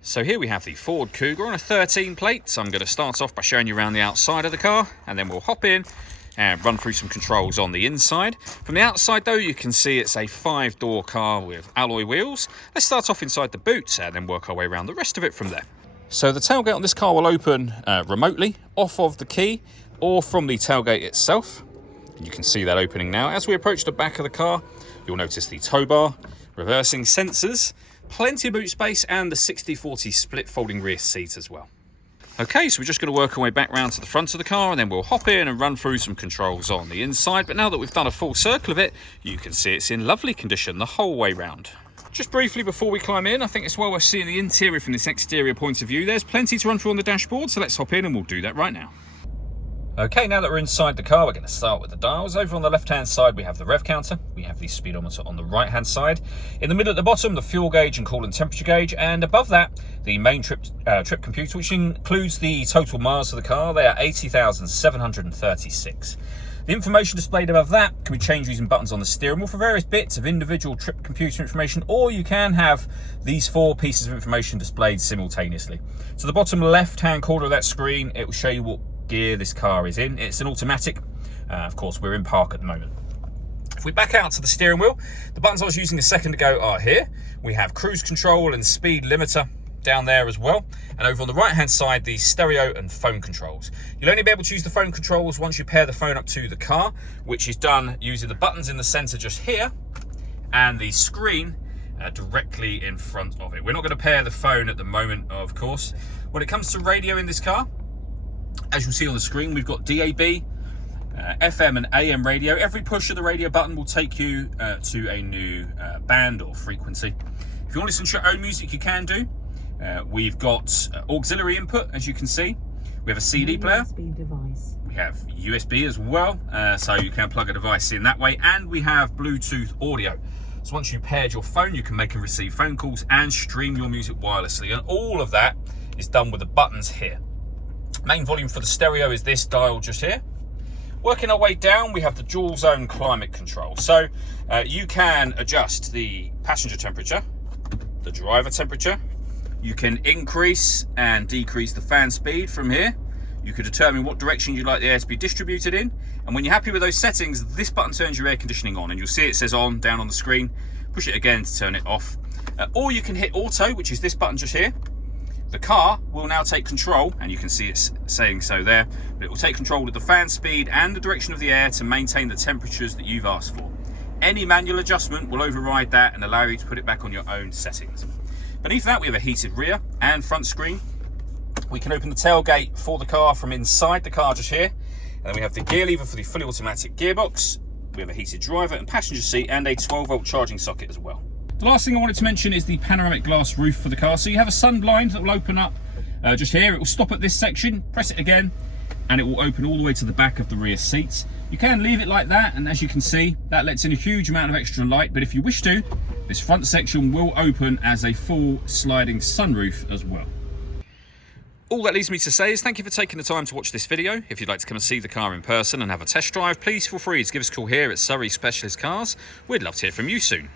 So here we have the Ford Kuga on a 13 plate. So I'm going to start off by showing you around the outside of the car, and then we'll hop in and run through some controls on the inside. From the outside though, you can see it's a 5-door car with alloy wheels. Let's start off inside the boot and then work our way around the rest of it from there. So the tailgate on this car will open remotely off of the key or from the tailgate itself. You can see that opening now. As we approach the back of the car, you'll notice the tow bar, reversing sensors, plenty of boot space, and the 60/40 split folding rear seat as well. Okay, so we're just going to work our way back round to the front of the car, and then we'll hop in and run through some controls on the inside. But now that we've done a full circle of it, you can see it's in lovely condition the whole way round. Just briefly before we climb in, I think it's well worth seeing the interior from this exterior point of view. There's plenty to run through on the dashboard, so let's hop in and we'll do that right now. Okay, now that we're inside the car, we're going to start with the dials. Over on the left-hand side, we have the rev counter. We have the speedometer on the right-hand side. In the middle at the bottom, the fuel gauge and coolant temperature gauge. And above that, the main trip computer, which includes the total miles of the car. They are 80,736. The information displayed above that can be changed using buttons on the steering wheel for various bits of individual trip computer information, or you can have these 4 pieces of information displayed simultaneously. So the bottom left-hand corner of that screen, it will show you what gear this car is in. It's an automatic. Of course, we're in park at the moment. If we back out to the steering wheel, the buttons I was using a second ago are here. We have cruise control and speed limiter down there as well. And over on the right hand side, the stereo and phone controls. You'll only be able to use the phone controls once you pair the phone up to the car, which is done using the buttons in the center just here and the screen directly in front of it. We're not going to pair the phone at the moment, of course. When it comes to radio in this car, as you'll see on the screen, we've got DAB, FM and AM radio. Every push of the radio button will take you to a new band or frequency. If you want to listen to your own music, you can do. We've got auxiliary input, as you can see. We have a CD player. We have USB as well, so you can plug a device in that way. And we have Bluetooth audio. So once you've paired your phone, you can make and receive phone calls and stream your music wirelessly. And all of that is done with the buttons here. Main volume for the stereo is this dial just here. Working our way down, we have the dual zone climate control. So you can adjust the passenger temperature, the driver temperature. You can increase and decrease the fan speed from here. You can determine what direction you'd like the air to be distributed in. And when you're happy with those settings, this button turns your air conditioning on, and you'll see it says on down on the screen. Push it again to turn it off. Or you can hit auto, which is this button just here. The car will now take control, and you can see it's saying so there, but it will take control of the fan speed and the direction of the air to maintain the temperatures that you've asked for. Any manual adjustment will override that and allow you to put it back on your own settings. Beneath that, we have a heated rear and front screen. We can open the tailgate for the car from inside the car just here. And then we have the gear lever for the fully automatic gearbox. We have a heated driver and passenger seat and a 12-volt charging socket as well. The last thing I wanted to mention is the panoramic glass roof for the car. So you have a sun blind that will open up just here. It will stop at this section, press it again, and it will open all the way to the back of the rear seats. You can leave it like that, and as you can see, that lets in a huge amount of extra light. But if you wish to, this front section will open as a full sliding sunroof as well. All that leaves me to say is thank you for taking the time to watch this video. If you'd like to come and see the car in person and have a test drive, please feel free to give us a call here at Surrey Specialist Cars. We'd love to hear from you soon.